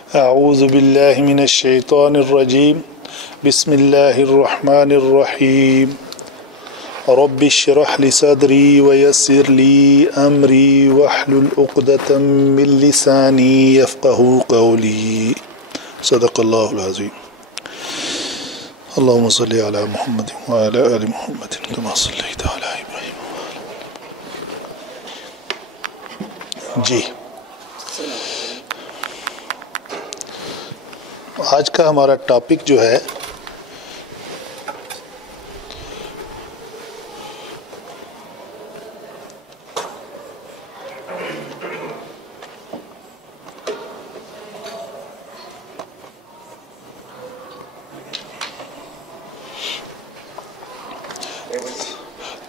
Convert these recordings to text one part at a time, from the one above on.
اعوذ باللہ من الشیطان الرجیم بسم اللہ الرحمن الرحیم رب اشرح لی صدری ویسر لی امری واحلل عقدۃ من لسانی یفقهوا قولی صدق اللہ العظیم اللہم صلی علی محمد وعلی آل محمد کما صلیت علی ابراہیم. جی آج کا ہمارا ٹاپک جو ہے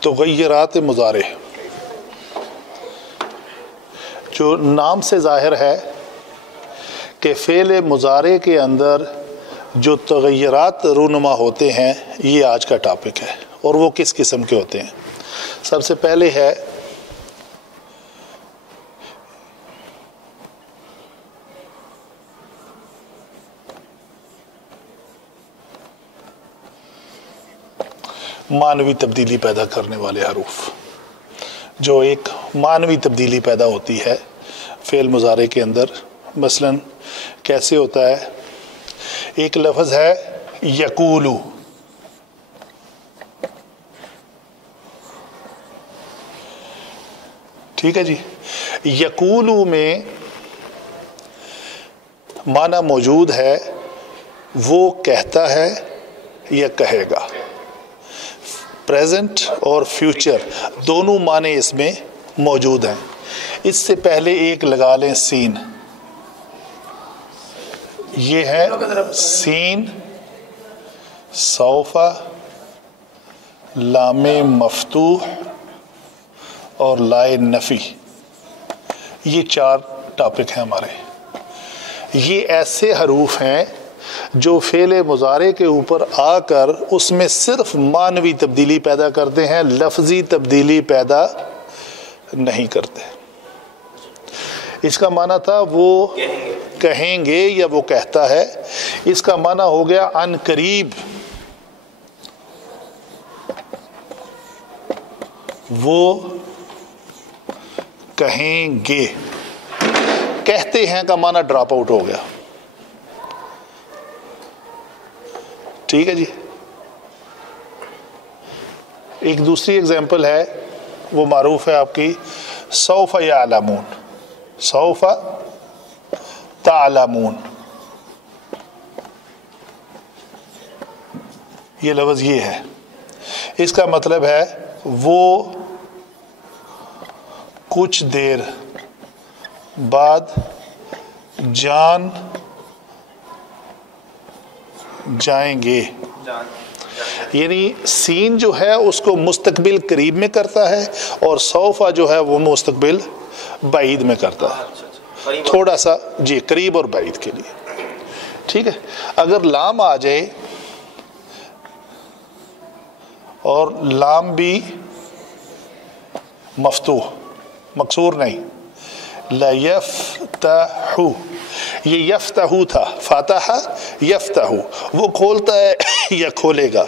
تغیرات مضارع، جو نام سے ظاہر ہے کہ فعل مضارع کے اندر جو تغیرات رونما ہوتے ہیں، یہ آج کا ٹاپک ہے. اور وہ کس قسم کے ہوتے ہیں؟ سب سے پہلے ہے معنوی تبدیلی پیدا کرنے والے حروف. جو ایک معنوی تبدیلی پیدا ہوتی ہے فعل مضارع کے اندر. مثلاً کیسے ہوتا ہے؟ ایک لفظ ہے یقولو، ٹھیک ہے جی. یقولو میں معنی موجود ہے وہ کہتا ہے یا کہے گا. پریزنٹ اور فیوچر دونوں معنی اس میں موجود ہیں. اس سے پہلے ایک لگا لیں سین. یہ ہے سین سوف لام مفتوح اور لائے نفی. یہ چار ٹاپک ہیں ہمارے. یہ ایسے حروف ہیں جو فعل مضارع کے اوپر آ کر اس میں صرف معنوی تبدیلی پیدا کرتے ہیں، لفظی تبدیلی پیدا نہیں کرتے. اس کا معنی تھا وہ کہیں گے یا وہ کہتا ہے. اس کا معنی ہو گیا عن قریب وہ کہیں گے. کہتے ہیں کا معنی ڈراپ آؤٹ ہو گیا. ٹھیک ہے جی. ایک دوسری اگزامپل ہے، وہ معروف ہے آپ کی، سوف یعلمون، سوف تعلمون. یہ لفظ یہ ہے. اس کا مطلب ہے وہ کچھ دیر بعد جان جائیں گے. یعنی سین جو ہے اس کو مستقبل قریب میں کرتا ہے اور سوفا جو ہے وہ مستقبل بعید میں کرتا ہے. تھوڑا سا جی قریب اور بعید کے لیے. ٹھیک ہے. اگر لام آ جائے اور لام بھی مفتوح مکسور نہیں، لَيَفْتَحُ، یہ یفتح تھا، فاتح یفتح، وہ کھولتا ہے یا کھولے گا.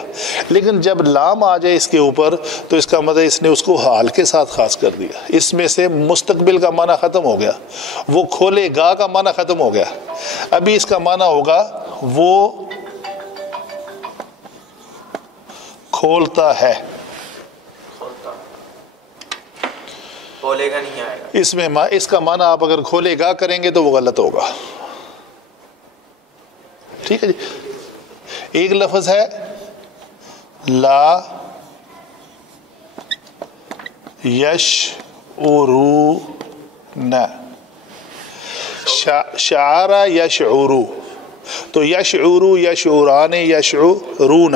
لیکن جب لام آ جائے اس کے اوپر تو اس کا مطلب اس نے اس کو حال کے ساتھ خاص کر دیا. اس میں سے مستقبل کا معنی ختم ہو گیا، وہ کھولے گا کا معنی ختم ہو گیا. ابھی اس کا معنی ہوگا وہ کھولتا ہے. کھولے گا نہیں آئے گا. اس میں اس کا معنی آپ اگر کھولے گا کریں گے تو وہ غلط ہوگا. ٹھیک ہے جی. ایک لفظ ہے لا یشعرون، شعر یشعر، تو یشعر یشعران یشعرون،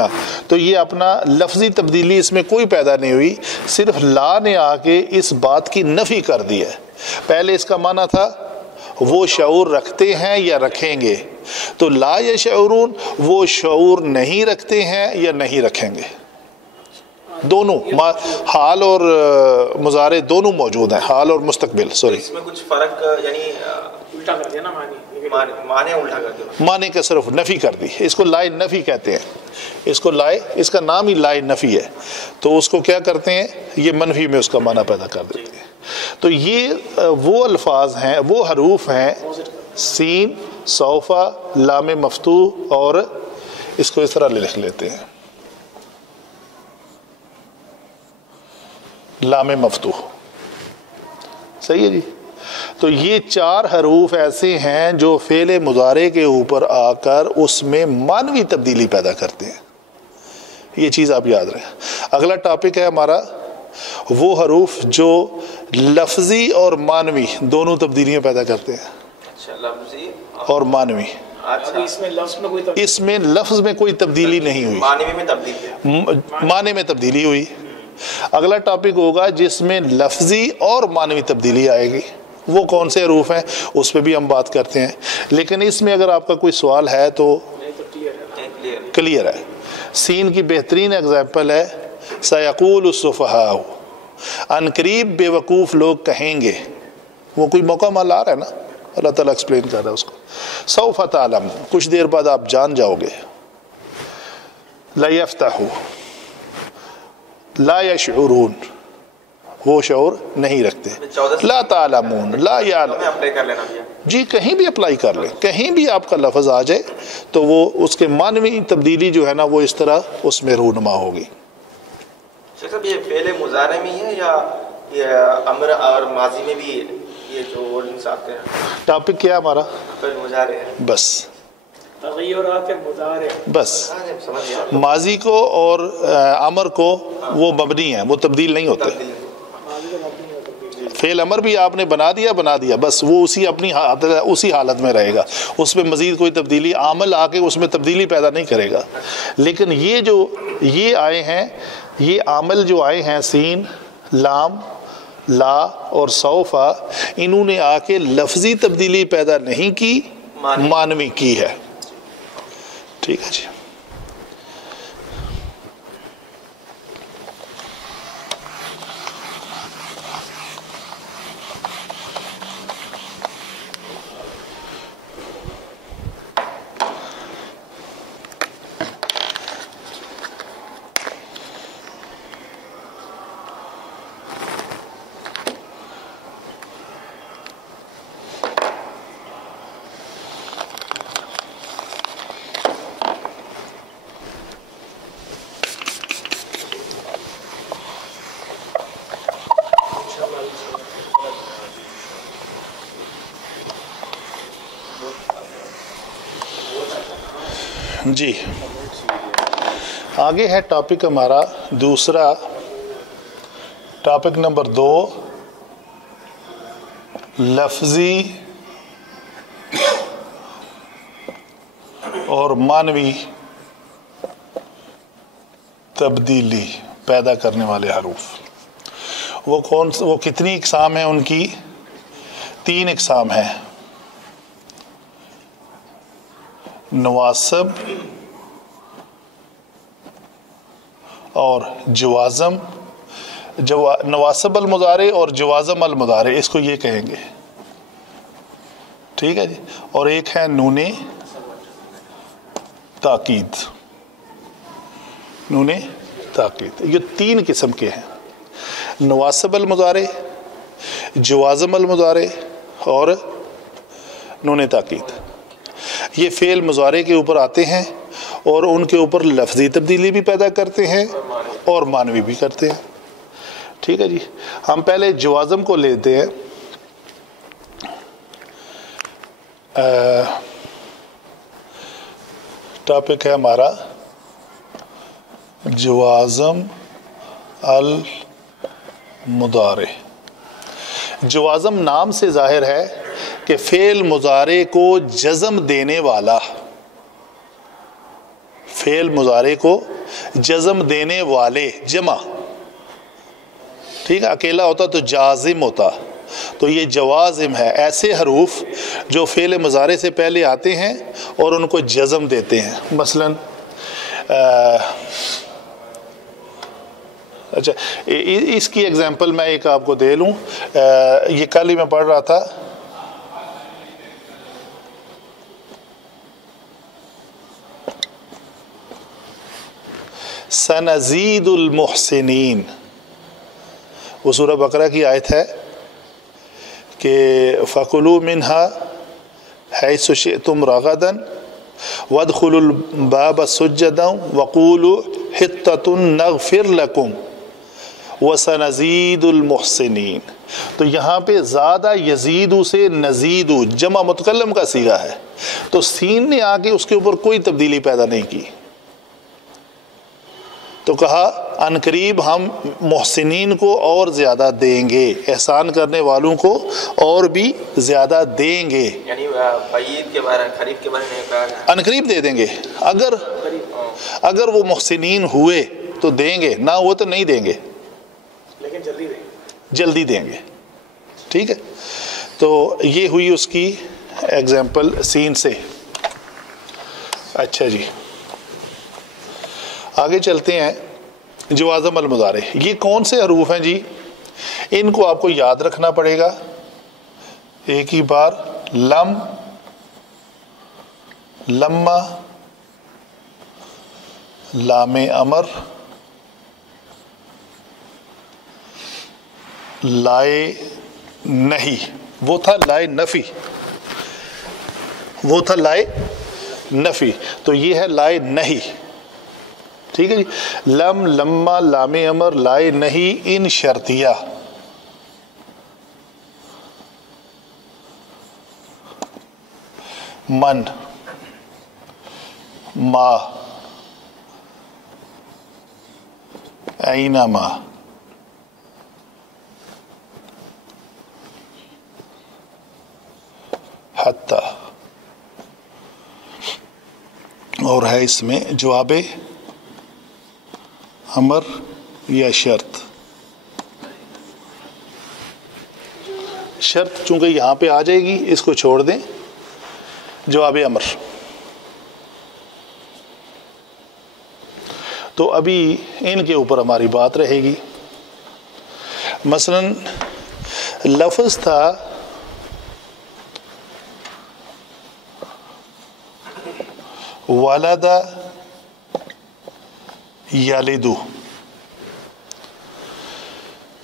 تو یہ اپنا لفظی تبدیلی اس میں کوئی پیدا نہیں ہوئی، صرف لا نے آ کے اس بات کی نفی کر دی ہے. پہلے اس کا معنی تھا وہ شعور رکھتے ہیں یا رکھیں گے، تو لا یشعرون وہ شعور نہیں رکھتے ہیں یا نہیں رکھیں گے. دونوں حال اور مضارع دونوں موجود ہیں، حال اور مستقبل. سوری اس میں کچھ فرق یعنی الٹا کر دیا نا معنی. معنی الٹا کر دیا، معنی کا صرف نفی کر دی، اس کو لائے نفی کہتے ہیں، اس کو لائے، اس کا نام ہی لائے نفی ہے، تو اس کو کیا کرتے ہیں، یہ منفی میں اس کا معنی پیدا کر دیتے ہیں۔ تو یہ وہ الفاظ ہیں، وہ حروف ہیں، سین، صوفہ، لام مفتوح، اور اس کو اس طرح لکھ لیتے ہیں لام مفتوح، صحیح ہے جی۔ تو یہ 4 حروف ایسے ہیں جو فعل مضارع کے اوپر آ کر اس میں معنوی تبدیلی پیدا کرتے ہیں، یہ چیز آپ یاد رکھیں۔ اگلا ٹاپک ہے ہمارا وہ حروف جو لفظی اور معنوی دونوں تبدیلیاں پیدا کرتے ہیں، لفظی اور معنوی۔ اس میں لفظ میں کوئی تبدیلی نہیں ہوئی، معنی میں تبدیلی ہوئی۔ اگلا ٹاپک ہوگا جس میں لفظی اور معنوی تبدیلی آئے گی، وہ کون سے حروف ہیں اس پہ بھی ہم بات کرتے ہیں، لیکن اس میں اگر آپ کا کوئی سوال ہے تو کلیئر ہے۔ سین کی بہترین اگزامپل ہے سیقول السفہاء، ان قریب بے وقوف لوگ کہیں گے، وہ کوئی موقع مال آ رہا ہے نا، اللہ تعالیٰ ایکسپلین کر رہا ہے اس کو۔ سوف تعلم، کچھ دیر بعد آپ جان جاؤ گے۔ لا یفتح، لا یشعرون، وہ شعور نہیں رکھتے۔ لا تعلمون، لا یعلم، جی کہیں بھی اپلائی کر لیں، کہیں بھی آپ کا لفظ آ جائے تو وہ اس کے معنوی تبدیلی جو ہے نا وہ اس طرح اس میں رونما ہوگی۔ شیخ صاحب یہ فعل مضارع میں ہے یا یہ امر اور ماضی میں بھی یہ جو ورڈنگز آتے ہیں؟ ٹاپک کیا ہے ہمارا؟ فعل مضارع ہے، بس تغیرات مضارع، بس ماضی کو اور امر کو وہ مبنی ہیں، وہ تبدیل نہیں ہوتے۔ فعل امر بھی آپ نے بنا دیا بس وہ اسی حالت میں رہے گا، اس میں مزید کوئی تبدیلی، عامل آ کے اس میں تبدیلی پیدا نہیں کرے گا۔ لیکن یہ آئے ہیں، یہ عامل جو آئے ہیں سین، لام، لا اور سوفا، انہوں نے آ کے لفظی تبدیلی پیدا نہیں کی، معنوی کی ہے۔ ٹھیک ہے جی۔ جی آگے ہے ٹاپک ہمارا دوسرا، ٹاپک نمبر 2، لفظی اور معنوی تبدیلی پیدا کرنے والے حروف۔ وہ کتنی اقسام ہیں ان کی؟ 3 اقسام ہیں، نواسب اور جوازم، نواسب المضارع اور جوازم المضارع، اس کو یہ کہیں گے، ٹھیک ہے جی۔ اور ایک ہے نون تاکید، نون تاکید، یہ 3 قسم کے ہیں، نواسب المضارع، جوازم المضارع اور نون تاکید۔ یہ فعل مضارع کے اوپر آتے ہیں اور ان کے اوپر لفظی تبدیلی بھی پیدا کرتے ہیں اور معنوی بھی کرتے ہیں، ٹھیک ہے جی۔ ہم پہلے جوازم کو لیتے ہیں۔ ٹاپک ہے ہمارا جوازم المضارع۔ جوازم نام سے ظاہر ہے کہ فعل مضارع کو جزم دینے والا، فعل مضارع کو جزم دینے والے، جمع، ٹھیک ہے، اکیلا ہوتا تو جازم ہوتا، تو یہ جوازم ہے، ایسے حروف جو فعل مضارع سے پہلے آتے ہیں اور ان کو جزم دیتے ہیں۔ مثلا اچھا اس کی ایگزامپل میں ایک آپ کو دے لوں، یہ کل ہی میں پڑھ رہا تھا، سنزید المحسنین، وہ سورہ بقرہ کی آیت ہے کہ فَكُلُوا مِنْهَا حَيْثُ شِئْتُمْ رَغَدًا وَادْخُلُوا الْبَابَ سُجَّدًا وَقُولُوا حِطَّةٌ نَغْفِرْ لَكُمْ وَسَنَزِيدُ الْمُحْسِنِينَ۔ تو یہاں پہ زیادہ یزیدو سے نزیدو جمع متکلم کا صیغہ ہے، تو سین نے آ کے اس کے اوپر کوئی تبدیلی پیدا نہیں کی، تو کہا ان قریب ہم محسنین کو اور زیادہ دیں گے، احسان کرنے والوں کو اور بھی زیادہ دیں گے، یعنی بعید کے بارے قریب کے بارے میں کہا ان قریب دے دیں گے، اگر وہ محسنین ہوئے تو دیں گے، نہ ہوئے تو نہیں دیں گے، لیکن جلدی دیں گے۔ ٹھیک ہے، تو یہ ہوئی اس کی ایگزامپل سین سے۔ اچھا جی، آگے چلتے ہیں۔ جوازم المضارع، یہ کون سے حروف ہیں جی؟ ان کو آپ کو یاد رکھنا پڑے گا ایک ہی بار۔ لم، لما، لام امر، لائے نہیں، وہ تھا لائے نفی، وہ تھا لائے نفی، تو یہ ہے لائے نہیں۔ ٹھیک ہے جی، لم، لما، لام امر، لائے نہیں، ان شرطیہ۔ من، ما، اینما، حتی، اور ہے اس میں جواب امر یا شرط۔ شرط چونکہ یہاں پہ آ جائے گی، اس کو چھوڑ دیں، جواب امر۔ تو ابھی ان کے اوپر ہماری بات رہے گی۔ مثلا لفظ تھا ولد یلد،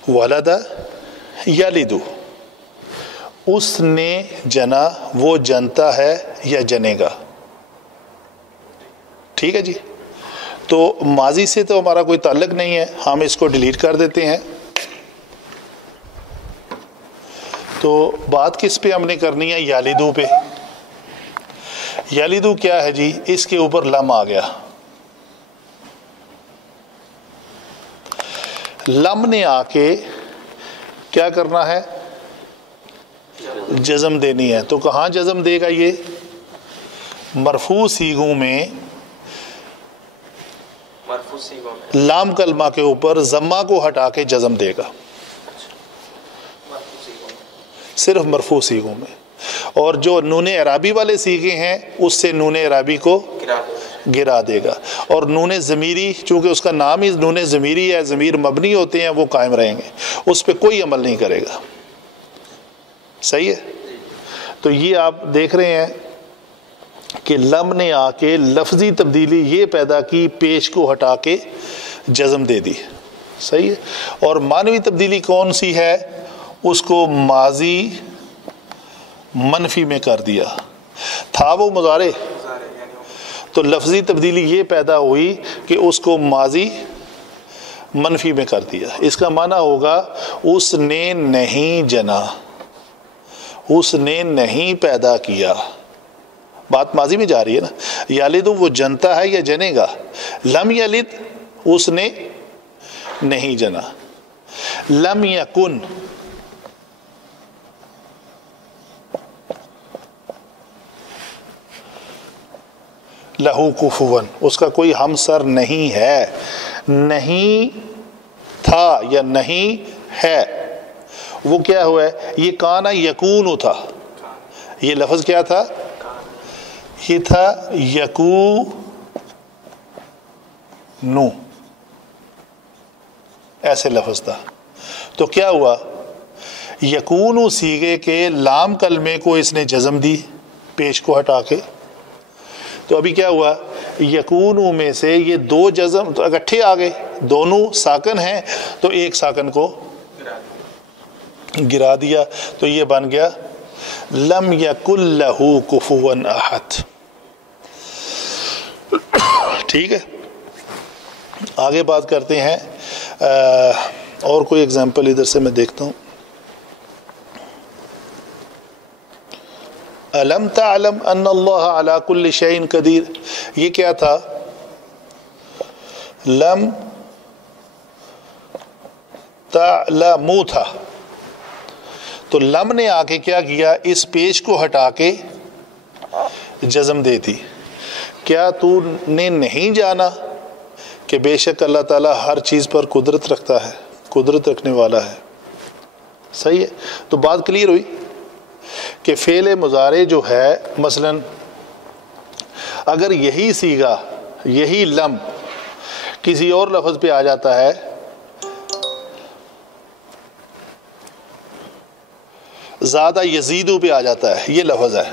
ولد یلد، اس نے جنا، وہ جنتا ہے یا جنے گا۔ ٹھیک ہے جی، تو ماضی سے تو ہمارا کوئی تعلق نہیں ہے، ہم اس کو ڈیلیٹ کر دیتے ہیں۔ تو بات کس پہ ہم نے کرنی ہے؟ یالدو پہ۔ یالدو کیا ہے جی؟ اس کے اوپر لم آ گیا، لم نے آ کے کیا کرنا ہے؟ جزم دینی ہے۔ تو کہاں جزم دے گا یہ؟ مرفوع صیغوں میں، لام کلمہ کے اوپر ضمہ کو ہٹا کے جزم دے گا، صرف مرفوع صیغوں میں۔ اور جو نون اعرابی والے صیغے ہیں اس سے نون اعرابی کو گرا دے گا، اور نون ضمیری، چونکہ اس کا نام ہی نون ضمیری ہے، ضمیر مبنی ہوتے ہیں، وہ قائم رہیں گے، اس پہ کوئی عمل نہیں کرے گا۔ صحیح ہے؟ تو یہ آپ دیکھ رہے ہیں کہ لم نے آ کے لفظی تبدیلی یہ پیدا کی، پیش کو ہٹا کے جزم دے دی۔ صحیح ہے؟ اور معنوی تبدیلی کون سی ہے؟ اس کو ماضی منفی میں کر دیا، تھا وہ مضارع، تو لفظی تبدیلی یہ پیدا ہوئی کہ اس کو ماضی منفی میں کر دیا۔ اس کا معنی ہوگا اس نے نہیں جنا، اس نے نہیں پیدا کیا۔ بات ماضی میں جا رہی ہے نا۔ یالد وہ جنتا ہے یا جنے گا، لم یلد اس نے نہیں جنا، لم یکن لہو کفون، اس کا کوئی ہمسر نہیں ہے، نہیں تھا یا نہیں ہے، وہ کیا ہوا ہے؟ یہ کانا یکون تھا، یہ لفظ کیا تھا؟ یہ تھا یکونو، ایسے لفظ تھا۔ تو کیا ہوا؟ یکونو صیغے کے لام کلمے کو اس نے جزم دی، پیش کو ہٹا کے۔ تو ابھی کیا ہوا؟ یکونو میں سے یہ دو جزم اکٹھے آ گئے، دونوں ساکن ہیں تو ایک ساکن کو گرا دیا، تو یہ بن گیا لم یکن لہ کفوا احد۔ ٹھیک ہے، آگے بات کرتے ہیں، اور کوئی اگزامپل ادھر سے میں دیکھتا ہوں۔ الم تعلم ان اللہ علی کل شیء قدیر، یہ کیا تھا؟ لم تعلم تھا، تو لم نے آ کے کیا کیا؟ اس پیش کو ہٹا کے جزم دے دی۔ کیا تو نے نہیں جانا کہ بے شک اللہ تعالیٰ ہر چیز پر قدرت رکھتا ہے، قدرت رکھنے والا ہے؟ صحیح ہے، تو بات کلیئر ہوئی کہ فعل مضارع جو ہے مثلا اگر یہی صیغہ، یہی لم کسی اور لفظ پہ آ جاتا ہے، زیادہ یزیدو پہ آ جاتا ہے، یہ لفظ ہے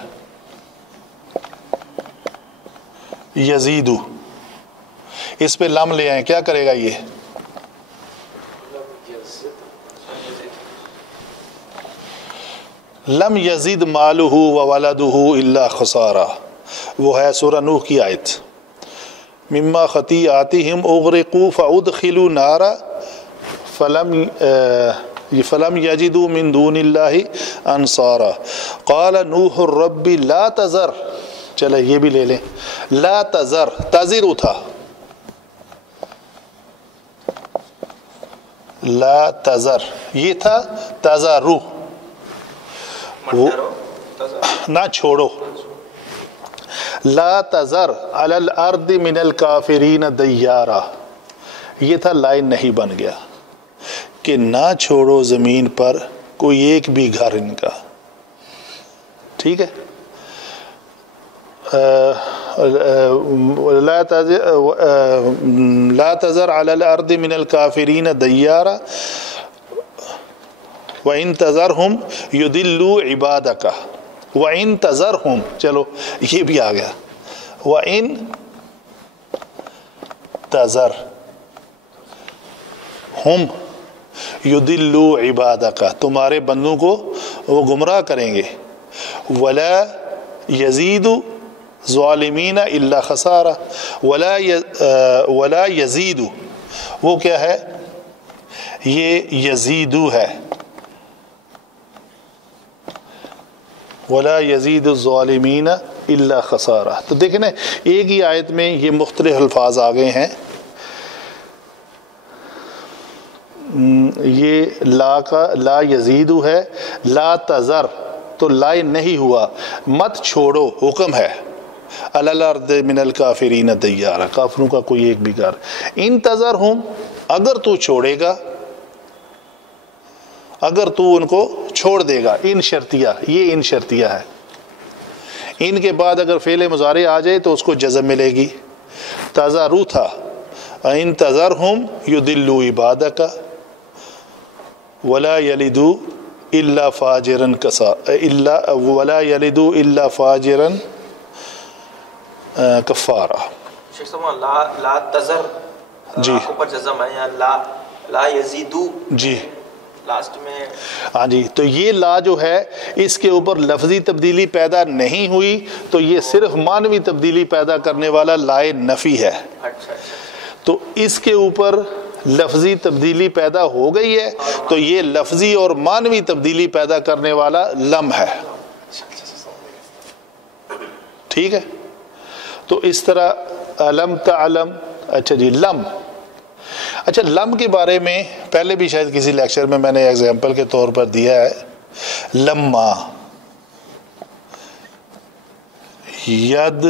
یزیدو، اس پہ لم لے آئیں، کیا کرے گا یہ؟ لم یزد مالہ وولدہ الا خسارہ، وہ ہے سورہ نوح کی آیت، مما خطیئاتہم اغرقوا فادخلوا نارا فلم یجدوا من دون اللہ انصارا قال نوح رب لا تذر، چلے یہ بھی لے لیں، لا تذر، تذر تھا، لا تذر یہ تھا تذرو، نہ چھوڑو، لا تذر علی الارض من الکافرین دیارا، یہ تھا لائن نہیں بن گیا کہ نہ چھوڑو زمین پر کوئی ایک بھی گھر ان کا۔ ٹھیک ہے، لا تذر علی الارض من الکافرین دیارا وَإِن تَذَرْهُمْ يُضِلُّوا عِبَادَكَ وَإِن تَذَرْهُمْ، چلو یہ بھی آ گیا، وَإِن تَذَرْهُمْ يُضِلُّوا عِبَادَكَ، تمہارے بندوں کو وہ گمراہ کریں گے، وَلَا يَزِيدُ ظَالِمِينَ إِلَّا خَسَارًا، وَلَا يَزِيدُ وہ کیا ہے؟ یہ یزیدو ہے، وَلَا يَزِيدُ الظَّالِمِينَ إِلَّا خَسَارًا۔ تو دیکھیں نا، ایک ہی آیت میں یہ مختلف الفاظ آ گئے ہیں، یہ لا کا لا یزیدو ہے، لا تذر تو لائن نہیں ہوا، مت چھوڑو حکم ہے، علی الارض من الکافرین دیارا، کافروں کا کوئی ایک بھی گھر، ان تذرہم اگر تو چھوڑے گا، اگر تو ان کو چھوڑ دے گا، ان شرطیہ، یہ ان شرطیہ ہے، ان کے بعد اگر فعل مضارع آ جائے تو اس کو جزم ملے گی، تذرو تھا، ان تذرہم یضلوا عبادک ولا یلدوا الا فاجرا ولا یلدوا الا فاجرا کفارا۔ شیخ صاحب لا تذر جی اوپر جزم ہے، یا لا یزیدو جی لاسٹ میں، ہاں جی، تو یہ لا جو ہے اس کے اوپر لفظی تبدیلی پیدا نہیں ہوئی، تو یہ صرف معنوی تبدیلی پیدا کرنے والا لائے نفی ہے، تو اس کے اوپر لفظی تبدیلی پیدا ہو گئی ہے، تو یہ لفظی اور معنوی تبدیلی پیدا کرنے والا لم ہے۔ ٹھیک ہے، تو اس طرح علم تعلم، اچھا جی لم، اچھا لم کے بارے میں پہلے بھی شاید کسی لیکچر میں میں نے ایگزامپل کے طور پر دیا ہے، لما ید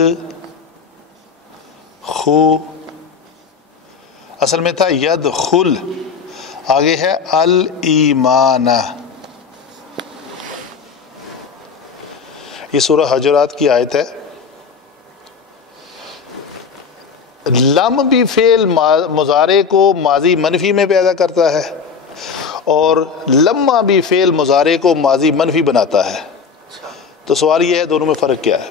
خو، اصل میں تھا ید خل، آگے ہے الایمان، یہ سورہ حجرات کی آیت ہے۔ لم بھی فعل مضارع کو ماضی منفی میں پیدا کرتا ہے، اور لما بھی فعل مضارع کو ماضی منفی بناتا ہے، تو سوال یہ ہے دونوں میں فرق کیا ہے؟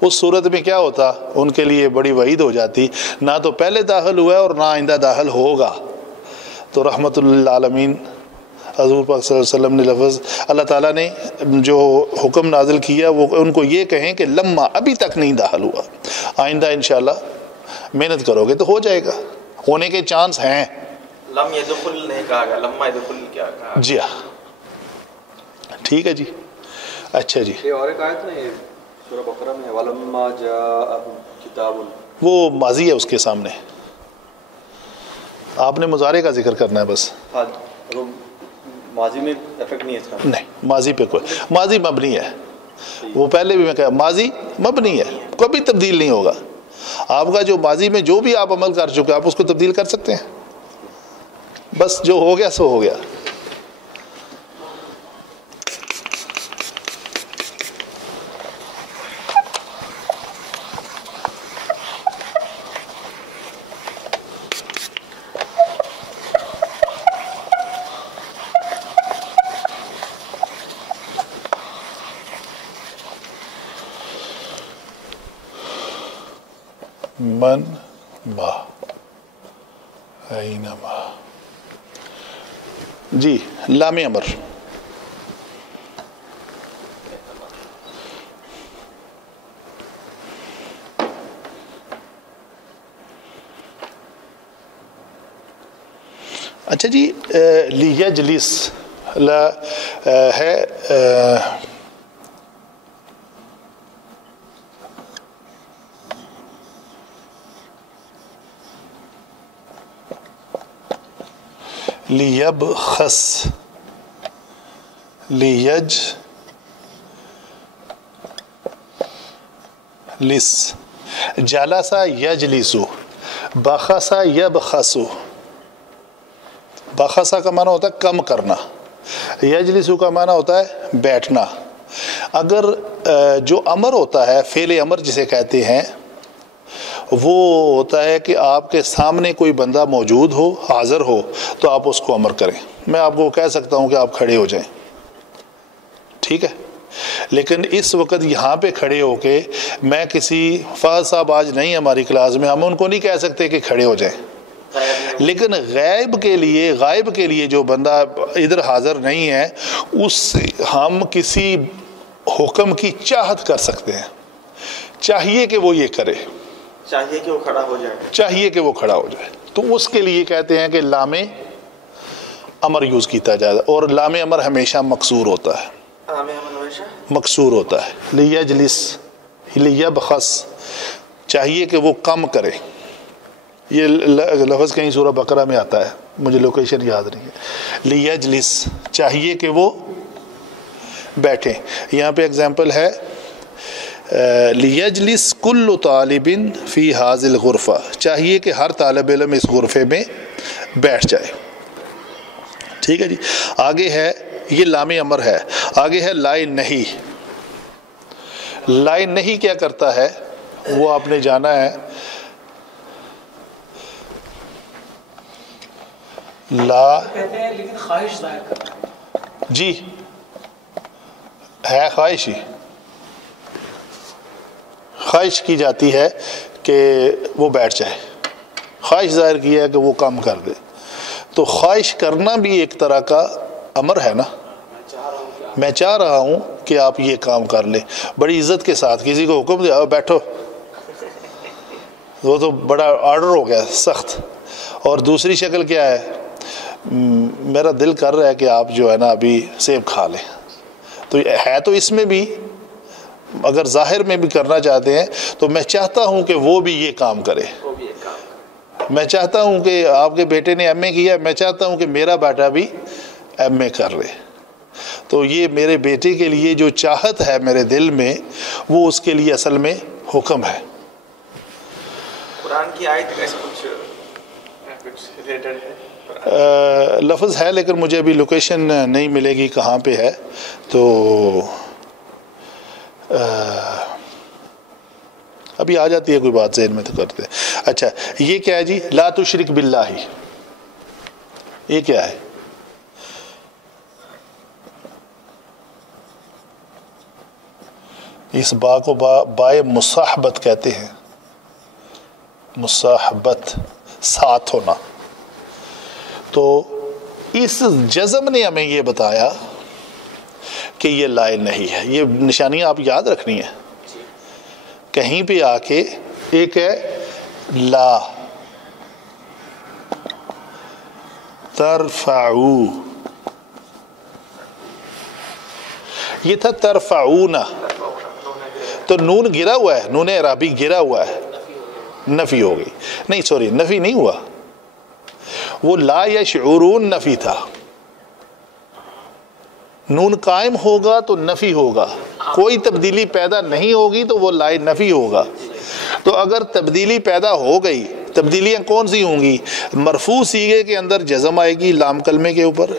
اس صورت میں کیا ہوتا؟ ان کے لیے بڑی وعید ہو جاتی، نہ تو پہلے داخل ہوا ہے اور نہ آئندہ داخل ہوگا۔ تو رحمت للعالمین حضور پاک صلی اللہ علیہ وسلم نے لفظ، اللہ تعالیٰ نے جو حکم نازل کیا وہ ان کو یہ کہیں کہ لما، ابھی تک نہیں داخل ہوا، آئندہ انشاءاللہ محنت کرو گے تو ہو جائے گا، ہونے کے چانس ہیں۔ لم يدخل نہیں کہا گیا، لما يدخل کیا کہا؟ جی ہاں، ٹھیک ہے جی، اچھا جی۔ یہ اور ایک آیت نا، یہ سورہ بقرہ میں وَلَمَّا جَاءَهُمْ كِتَابٌ، وہ ماضی ہے اس کے سامنے، آپ نے مضارع کا ذکر کرنا ہے بس۔ ہاں ماضی میں افیکٹ نہیں ہے اس کا؟ نہیں، ماضی پہ کوئی، ماضی مبنی ہے، وہ پہلے بھی میں کہا ماضی مبنی ہے، کبھی تبدیل نہیں ہوگا۔ آپ کا جو ماضی میں جو بھی آپ عمل کر چکے آپ اس کو تبدیل کر سکتے ہیں، بس جو ہو گیا سو ہو گیا۔ من ما اینما، جی لام امر۔ اچھا جی، لیجلس ہے، لیبخس، لیجلس، جلسا یجلسو، بخسا یبخسو۔ بخسا کا معنی ہوتا ہے کم کرنا، یجلسو کا معنی ہوتا ہے بیٹھنا۔ اگر جو امر ہوتا ہے، فعل امر جسے کہتے ہیں، وہ ہوتا ہے کہ آپ کے سامنے کوئی بندہ موجود ہو، حاضر ہو، تو آپ اس کو امر کریں۔ میں آپ کو کہہ سکتا ہوں کہ آپ کھڑے ہو جائیں، ٹھیک ہے، لیکن اس وقت یہاں پہ کھڑے ہو کے میں کسی فہد صاحب آج نہیں ہماری کلاس میں، ہم ان کو نہیں کہہ سکتے کہ کھڑے ہو جائیں۔ لیکن غائب کے لیے جو بندہ ادھر حاضر نہیں ہے، اس سے ہم کسی حکم کی چاہت کر سکتے ہیں، چاہیے کہ وہ یہ کرے، چاہیے کہ وہ کھڑا ہو جائے، چاہیے کہ وہ کھڑا ہو جائے، تو اس کے لیے کہتے ہیں کہ لام امر یوز کیتا جائے، اور لام امر ہمیشہ مکسور ہوتا ہے، مکسور ہوتا ہے۔ لیجلس، لیبخس، چاہیے کہ وہ کم کرے۔ یہ لفظ کہیں سورہ بقرہ میں آتا ہے، مجھے لوکیشن یاد نہیں ہے۔ لیجلس، چاہیے کہ وہ بیٹھیں۔ یہاں پہ اگزامپل ہے لیجلس کل طالب فی حاذ الغرفہ، چاہیے کہ ہر طالب علم اس غرفے میں بیٹھ جائے، ٹھیک ہے جی۔ آگے ہے، یہ لام امر ہے، آگے ہے لائے نہیں۔ لائے نہیں کیا کرتا ہے وہ آپ نے جانا ہے، لا کہتے ہیں لیکن خواہش ظاہر کرنا، جی ہے، خواہش ہی، خواہش کی جاتی ہے کہ وہ بیٹھ جائے، خواہش ظاہر کی ہے کہ وہ کام کر دے، تو خواہش کرنا بھی ایک طرح کا امر ہے نا، میں چاہ رہا ہوں کہ آپ یہ کام کر لیں، بڑی عزت کے ساتھ کسی کو حکم دیا بیٹھو، وہ تو بڑا آرڈر ہو گیا سخت۔ اور دوسری شکل کیا ہے، میرا دل کر رہا ہے کہ آپ جو ہے نا ابھی سیب کھا لیں، تو ہے تو اس میں بھی، اگر ظاہر میں بھی کرنا چاہتے ہیں تو میں چاہتا ہوں کہ وہ بھی یہ کام کرے، میں چاہتا ہوں کہ آپ کے بیٹے نے ایم اے کیا، میں چاہتا ہوں کہ میرا بیٹا بھی ایم اے کر لے، تو یہ میرے بیٹے کے لیے جو چاہت ہے میرے دل میں، وہ اس کے لیے اصل میں حکم ہے۔ قرآن کی آیت کیسے کچھ ریلیٹڈ ہے؟ لفظ ہے لیکن مجھے ابھی لوکیشن نہیں ملے گی کہاں پہ ہے، تو ابھی آ جاتی ہے کوئی بات ذہن میں تو کرتے ہیں۔ اچھا یہ کیا ہے جی، لا تشرک باللہ، یہ کیا ہے؟ اس با کو بائے مصاحبت کہتے ہیں، مصاحبت، ساتھ ہونا۔ تو اس جزم نے ہمیں یہ بتایا کہ یہ لائے نہیں ہے۔ یہ نشانیاں آپ یاد رکھنی ہے، کہیں پہ آ کے ایک ہے لا ترفعو، یہ تھا ترفعون، تو نون گرا ہوا ہے، نون اعرابی گرا ہوا ہے، نفی ہو گئی، نہیں سوری نفی نہیں ہوا، وہ لا یشعرون نفی تھا۔ نون قائم ہوگا تو نفی ہوگا، کوئی تبدیلی پیدا نہیں ہوگی تو وہ لائے نفی ہوگا۔ تو اگر تبدیلی پیدا ہو گئی، تبدیلیاں کون سی ہوں گی؟ مرفوع صیغے کے اندر جزم آئے گی لام کلمے کے اوپر،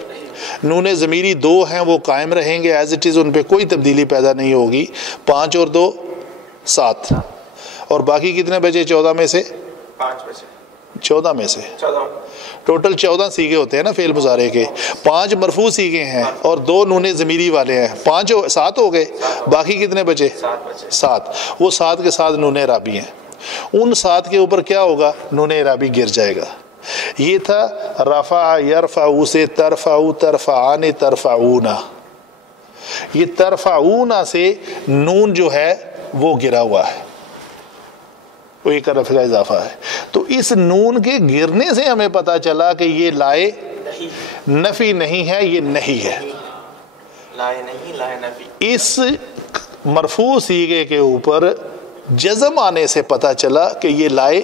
نون ضمیری دو ہیں وہ قائم رہیں گے ایز اٹ از، ان پہ کوئی تبدیلی پیدا نہیں ہوگی، 5 اور 2 7، اور باقی کتنے بچے 14 میں سے؟ 5 بچے، 14 میں سے 14 ٹوٹل 14 صیغے ہوتے ہیں نا فعل مضارع کے، 5 مرفوع صیغے ہیں اور 2 نون ضمیری والے ہیں، 7 ہو گئے، باقی کتنے بچے؟ 7، وہ 7 کے ساتھ نون اعرابی ہیں، ان 7 کے اوپر کیا ہوگا؟ نون اعرابی گر جائے گا۔ یہ تھا رفع یرفع سے ترفعو ترفعان ترفعون، یہ ترفعون سے نون جو ہے وہ گرا ہوا ہے، وہ ایک رفع کا اضافہ ہے۔ تو اس نون کے گرنے سے ہمیں پتا چلا کہ یہ لائے نفی نہیں ہے، یہ نہیں ہے، لائے نہیں، لائے نفی۔ اس مرفوع صیغے کے اوپر جزم آنے سے پتا چلا کہ یہ لائے،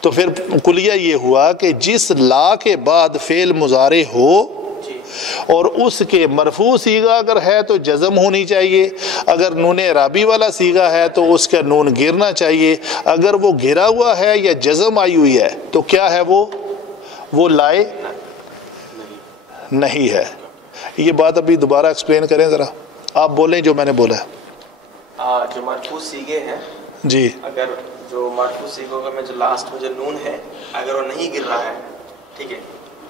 تو پھر کلیہ یہ ہوا کہ جس لا کے بعد فعل مضارع ہو اور اس کے مرفوع صیغہ اگر ہے تو جزم ہونی چاہیے، اگر نون اعرابی والا صیغہ ہے تو اس کا نون گرنا چاہیے، اگر وہ گرا ہوا ہے یا جزم آئی ہوئی ہے تو کیا ہے؟ وہ لائے نہیں ہے۔ یہ بات ابھی دوبارہ ایکسپلین کریں ذرا، آپ بولیں جو میں نے بولا ہے۔ جو مرفوع صیغے ہیں، جی، اگر جو مرفوع صیغوں میں جو لاسٹ میں جو نون ہے اگر وہ نہیں گر رہا ہے، ٹھیک ہے،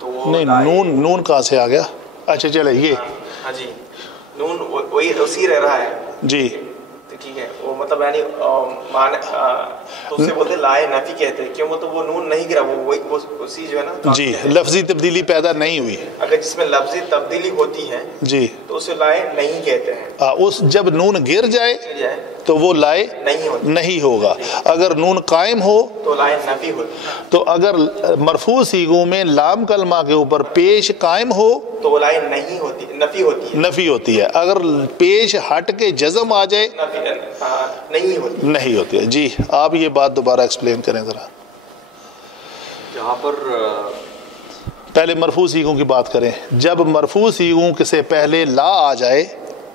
تو وہ نہیں نون کہاں سے آ گیا؟ اچھا چلے یہ، ہاں جی، نون وہی اسی رہ رہا ہے، جی ٹھیک ہے، وہ مطلب یعنی تو اسے بولتے لائے نفی کہتے ہیں، کیوں؟ مطلب وہ نون نہیں گرا، وہ اسی جو ہے نا، جی لفظی تبدیلی پیدا نہیں ہوئی، اگر جس میں لفظی تبدیلی ہوتی ہے جی تو اسے لائے نہیں کہتے ہیں۔ اس جب نون گر جائے تو وہ لائے نہیں ہوگا، اگر نون قائم ہو تو لائے نفی ہوتی، تو اگر مرفوع صیغوں میں لام کلمہ کے اوپر پیش قائم ہو تو وہ لائے نہیں ہوتی، نفی ہوتی ہے، نفی ہوتی ہے، اگر پیش ہٹ کے جزم آ جائے نہیں ہوتی ہے۔ جی آپ یہ بات دوبارہ ایکسپلین کریں ذرا، یہاں پر پہلے مرفوع صیغوں کی بات کریں، جب مرفوع صیغوں سے پہلے لا آ جائے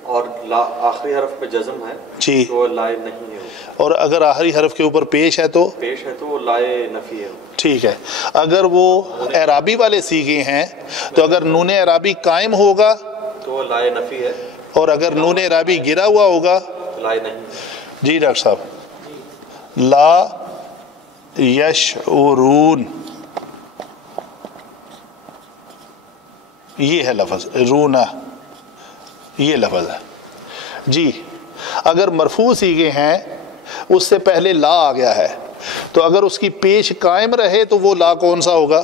اور آخری حرف پہ جزم ہے جی تو لائے نہیں ہے، اور اگر آخری حرف کے اوپر پیش ہے تو وہ لائے نفی ہے، ٹھیک ہے، اگر وہ اعرابی والے صیغے ہیں تو اگر نون اعرابی قائم ہوگا تو وہ لائے نفی ہے، اور اگر نون اعرابی گرا ہوا ہوگا تو لائے نہیں۔ جی ڈاکٹر صاحب، لا یشعرون، یہ ہے لفظ، رونا یہ لفظ ہے جی۔ اگر مرفوع صیغے ہیں اس سے پہلے لا آ گیا ہے تو اگر اس کی پیش قائم رہے تو وہ لا کون سا ہوگا؟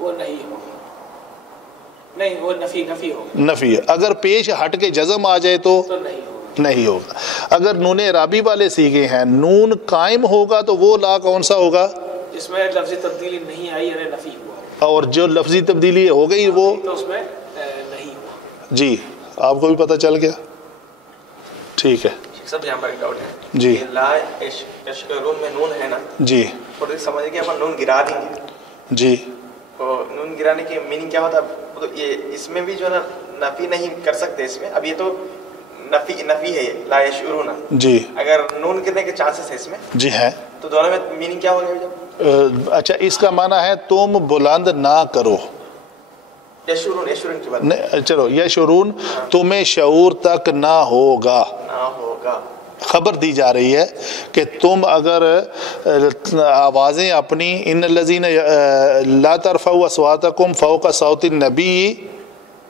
وہ نہیں ہوگا، نہیں وہ نفی ہوگا، نفی۔ اگر پیش ہٹ کے جزم آ جائے تو نہیں ہوگا، نہیں ہوگا۔ اگر نون اعرابی والے صیغے ہیں نون قائم ہوگا تو وہ لا کون سا ہوگا؟ جس میں لفظی تبدیلی نہیں آئی یعنی نفی ہوا، اور جو لفظی تبدیلی ہو گئی وہ تو اس میں نہیں ہوا۔ جی آپ کو بھی پتہ چل گیا، ٹھیک ہے سب یہاں پر ایک ڈاؤٹ ہے جی۔ لا یشعرون میں نون ہے نا، جی اور سمجھ کہ اپن نون گرا دیں گے، جی تو نون گرانے کی میننگ کیا ہوتا ہے؟ مطلب یہ اس میں بھی جو ہے نا نفی نہیں کر سکتے اس میں، اب یہ تو نفی ہے لا یشعرون، جی اگر نون گرنے کے چانسز ہے اس میں جی ہیں۔ تو دونوں میں میننگ کیا ہوگا جب؟ اچھا اس کا معنی ہے تم بلند نہ کرو، یشعرون کی بات چلو یشعرون تمہیں شعور تک نہ ہوگا، نہ ہوگا، خبر دی جا رہی ہے کہ تم اگر آوازیں اپنی ان الذین لا ترفعوا اصواتکم فوق صوت النبی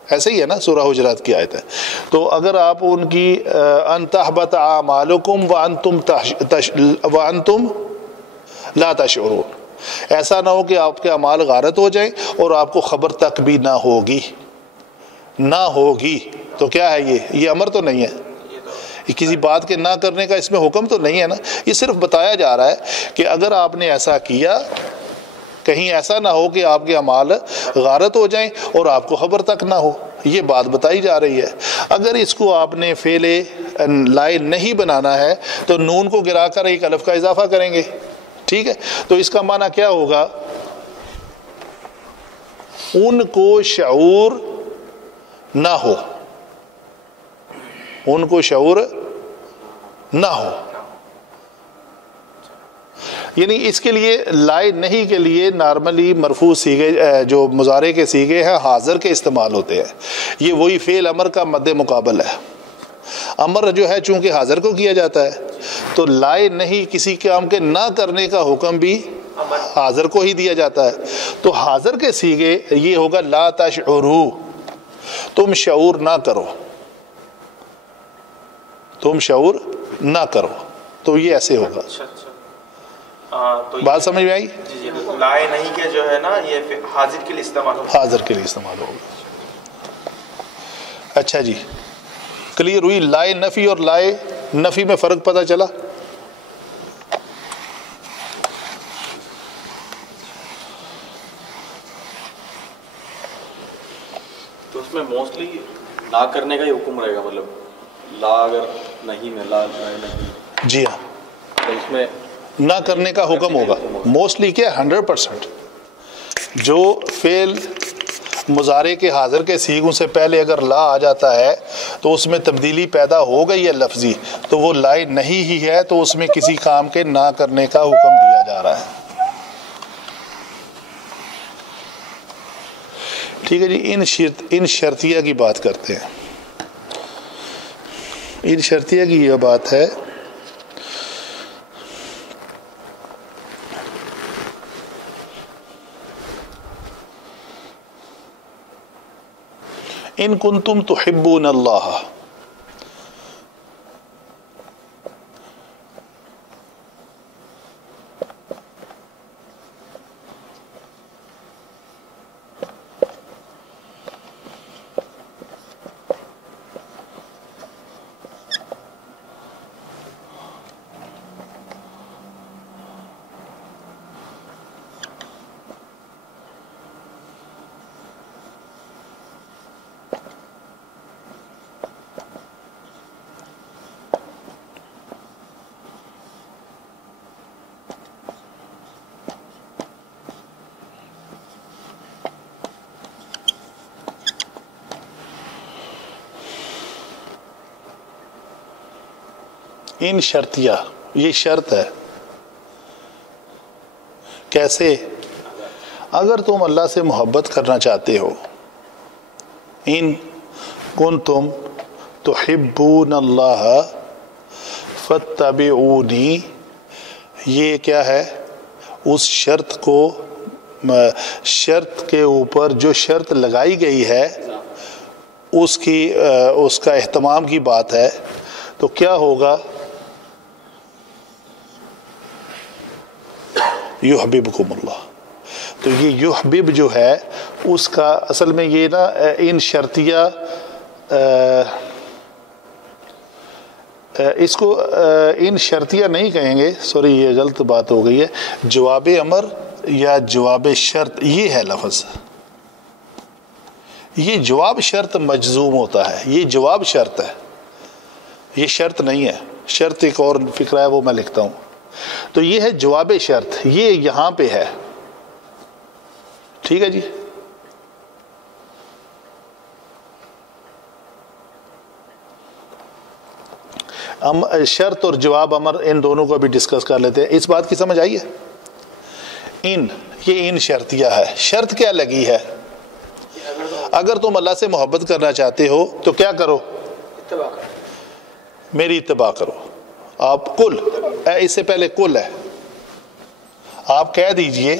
ایسے ہی ہے نا، سورہ حجرات کی آیت ہے. تو اگر آپ ان کی ان تحبط اعمالکم وانتم لا تشعرون، ایسا نہ ہو کہ آپ کے اعمال غارت ہو جائیں اور آپ کو خبر تک بھی نہ ہوگی. تو کیا ہے یہ امر تو نہیں ہے، کسی بات کے نہ کرنے کا اس میں حکم تو نہیں ہے نا. یہ صرف بتایا جا رہا ہے کہ اگر آپ نے ایسا کیا، کہیں ایسا نہ ہو کہ آپ کے اعمال غارت ہو جائیں اور آپ کو خبر تک نہ ہو. یہ بات بتائی جا رہی ہے. اگر اس کو آپ نے فعل لائے نہیں بنانا ہے تو نون کو گرا کر ایک الف کا اضافہ کریں گے. ٹھیک ہے، تو اس کا معنی کیا ہوگا؟ ان کو شعور نہ ہو، ان کو شعور نہ ہو. یعنی اس کے لیے لائے نہیں کے لیے نارملی مرفوع صیغے جو مضارع کے صیغے ہیں حاضر کے استعمال ہوتے ہیں. یہ وہی فعل امر کا مد مقابل ہے. امر جو ہے چونکہ حاضر کو کیا جاتا ہے تو لائے نہیں کسی کام کے نہ کرنے کا حکم بھی حاضر کو ہی دیا جاتا ہے. تو حاضر کے صیغے یہ ہوگا لا تشعروا، تم شعور نہ کرو، تم شعور نہ کرو. تو یہ ایسے ہوگا. تو بات سمجھ میں آئی؟ جی لائے نہیں کے جو ہے نا یہ حاضر کے لیے استعمال ہوگا. حاضر کے لیے استعمال ہوگا. اچھا جی، کلیئر ہوئی؟ لائے نفی اور لائے نفی میں فرق پتہ چلا؟ تو اس میں موسٹلی نہ کرنے کا ہی حکم رہے گا، مطلب لا اگر نہیں میں لا نہیں. جی ہاں، تو اس میں نہ کرنے کا حکم ہوگا. موسٹلی کیا 100% جو فعل مضارع کے حاضر کے صیغوں سے پہلے اگر لا آ جاتا ہے تو اس میں تبدیلی پیدا ہو گئی ہے لفظی، تو وہ لائے نہیں ہی ہے، تو اس میں کسی کام کے نہ کرنے کا حکم دیا جا رہا ہے. ٹھیک ہے جی. ان شرطیہ کی بات کرتے ہیں. ان شرطیہ کی یہ بات ہے ان کنتم تحبون اللہ، ان شرطیہ، یہ شرط ہے. کیسے؟ اگر تم اللہ سے محبت کرنا چاہتے ہو. ان کنتم تحبون اللہ فاتبعونی، یہ کیا ہے؟ اس شرط کو، شرط کے اوپر جو شرط لگائی گئی ہے اس کا اہتمام کی بات ہے. تو کیا ہوگا؟ یحببکم اللہ. تو یہ یحبب جو ہے اس کا اصل میں یہ نا ان شرطیہ، اس کو ان شرطیہ نہیں کہیں گے، سوری یہ غلط بات ہو گئی ہے. جواب امر یا جواب شرط یہ ہے لفظ. یہ جواب شرط مجزوم ہوتا ہے، یہ جواب شرط ہے، یہ شرط نہیں ہے. شرط ایک اور فکرہ ہے، وہ میں لکھتا ہوں. تو یہ ہے جواب شرط، یہ یہاں پہ ہے. ٹھیک ہے جی. شرط اور جواب امر ان دونوں کو بھی ڈسکس کر لیتے ہیں. اس بات کی سمجھ آئی ہے؟ یہ ان شرطیہ ہے. شرط کیا لگی ہے؟ اگر تم اللہ سے محبت کرنا چاہتے ہو تو کیا کرو؟ اتباع کرو، میری اتباع کرو. آپ کل، اس سے پہلے کل ہے، آپ کہہ دیجئے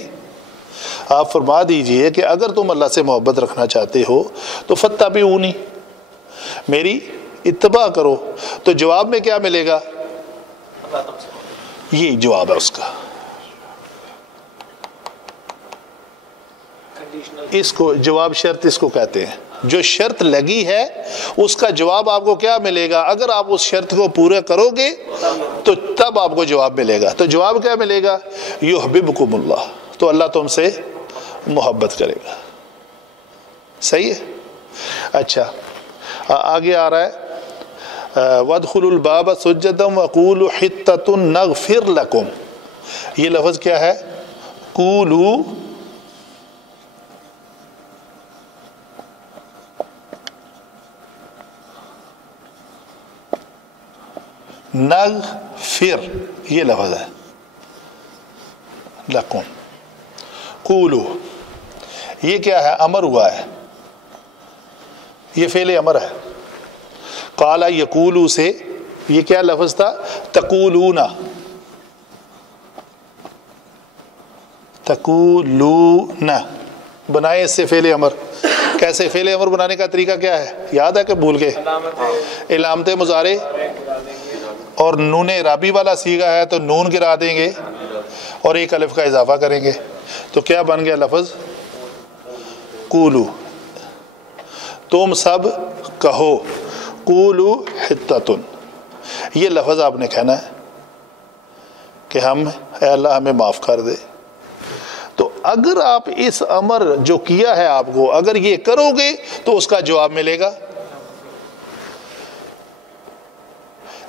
آپ فرما دیجئے کہ اگر تم اللہ سے محبت رکھنا چاہتے ہو تو فاتبعونی، میری اتباع کرو. تو جواب میں کیا ملے گا؟ یہ جواب ہے اس کا. اس کو جواب شرط اس کو کہتے ہیں. جو شرط لگی ہے اس کا جواب آپ کو کیا ملے گا؟ اگر آپ اس شرط کو پورا کرو گے تو تب آپ کو جواب ملے گا. تو جواب کیا ملے گا؟ یحببکم اللہ، تو اللہ تم سے محبت کرے گا. صحیح ہے. اچھا آگے آ رہا ہے وَادْخُلُوا الْبَابَ سُجَّدًا وَقُولُوا حِطَّةٌ نَغْفِرْ لَكُمْ. یہ لفظ کیا ہے؟ قولوا، نغفر، یہ لفظ ہے لکم. قولو، یہ کیا ہے؟ امر ہوا ہے، یہ فعل امر ہے. قال یقولو سے یہ کیا لفظ تھا؟ تقولون، تقولون بنائے اس سے فعل امر. کیسے فعل امر بنانے کا طریقہ کیا ہے؟ یاد ہے کہ بھول گئے؟ علامت مضارع اور نون رابی والا صیغہ ہے تو نون گرا دیں گے اور ایک الف کا اضافہ کریں گے. تو کیا بن گیا لفظ؟ قولو، تم سب کہو. قولو حطۃ، یہ لفظ آپ نے کہنا ہے کہ اے اللہ ہمیں معاف کر دے. تو اگر آپ اس امر جو کیا ہے آپ کو اگر یہ کرو گے تو اس کا جواب ملے گا.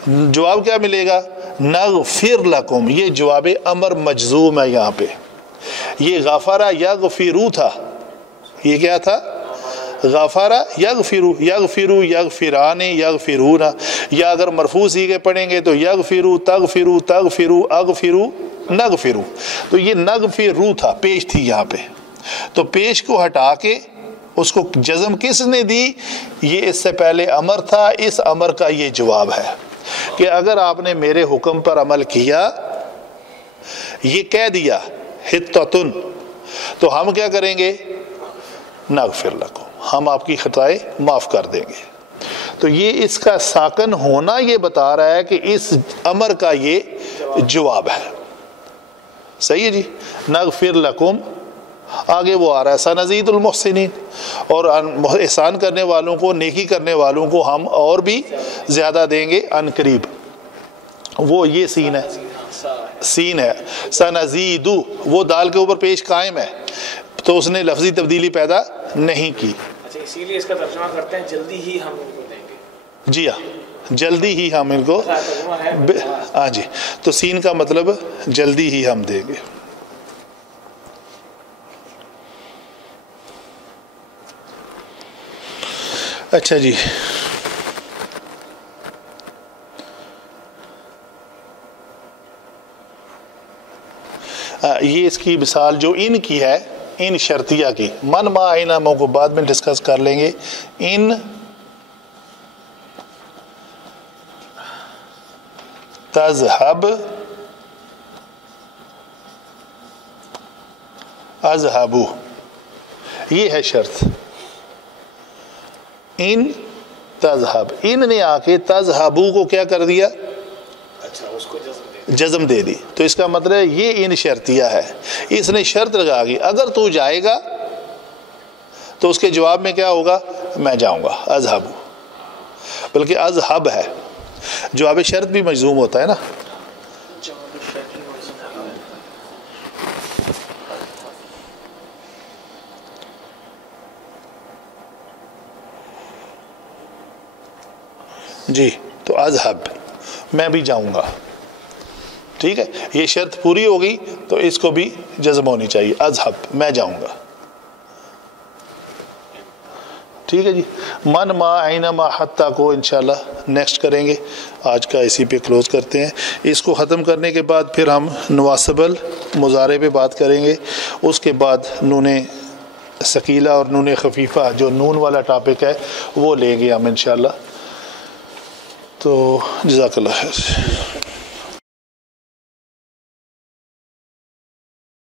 جواب کیا ملے گا؟ نغفر لکم. یہ جواب امر مجزوم ہے. یہاں پہ یہ غفر یغفرو تھا، یہ کیا تھا؟ غفر یغفرو، یغفرو یغفران یغفرون. یا اگر مرفوع صیغے پڑھیں گے تو یغفرو تغفرو تغفرو اغفرو نغفرو. تو یہ نغفرو تھا، پیش تھی یہاں پہ. تو پیش کو ہٹا کے اس کو جزم کس نے دی؟ یہ اس سے پہلے امر تھا، اس امر کا یہ جواب ہے کہ اگر آپ نے میرے حکم پر عمل کیا، یہ کہہ دیا حطۃ، تو ہم کیا کریں گے؟ نغفر لکم، ہم آپ کی خطائیں معاف کر دیں گے. تو یہ اس کا ساکن ہونا یہ بتا رہا ہے کہ اس امر کا یہ جواب ہے. صحیح ہے جی. نغفر لکم، آگے وہ آ رہا ہے سنزید المحسنین، اور احسان کرنے والوں کو، نیکی کرنے والوں کو ہم اور بھی زیادہ دیں گے عن قریب. وہ یہ سین ہے، سین ہے. سنزید، وہ دال کے اوپر پیش قائم ہے تو اس نے لفظی تبدیلی پیدا نہیں کی. اچھا، اسی لیے اس کا ترجمہ کرتے ہیں جلدی ہی ہم ان کو دیں گے. جی ہاں، جلدی ہی ہم ان کو. ہاں جی. تو سین کا مطلب جلدی ہی ہم دیں گے. اچھا جی. یہ اس کی مثال جو ان کی ہے، ان شرطیہ کی، من ما اینما کو بعد میں ڈسکس کر لیں گے. ان تذهب اذهب، یہ ہے شرط. ان تذهب، ان نے آ کے تذهبو کو کیا کر دیا؟ اچھا، اس کو جزم دے دی. تو اس کا مطلب یہ ان شرطیہ ہے. اس نے شرط لگا دی اگر تو جائے گا تو اس کے جواب میں کیا ہوگا؟ میں جاؤں گا. اذهب، بلکہ اذهب ہے. جواب شرط بھی مجزوم ہوتا ہے نا. جی. تو اذهب، میں بھی جاؤں گا. ٹھیک ہے، یہ شرط پوری ہوگی تو اس کو بھی جزم ہونی چاہیے. اذهب، میں جاؤں گا. ٹھیک ہے جی. من ما اینما حتی کو انشاءاللہ نیکسٹ کریں گے. آج کا اسی پہ کلوز کرتے ہیں. اس کو ختم کرنے کے بعد پھر ہم نواصب المضارع پہ بات کریں گے. اس کے بعد نون ثقیلہ اور نون خفیفہ جو نون والا ٹاپک ہے وہ لیں گے ہم انشاءاللہ. تو جزاک اللہ خیر.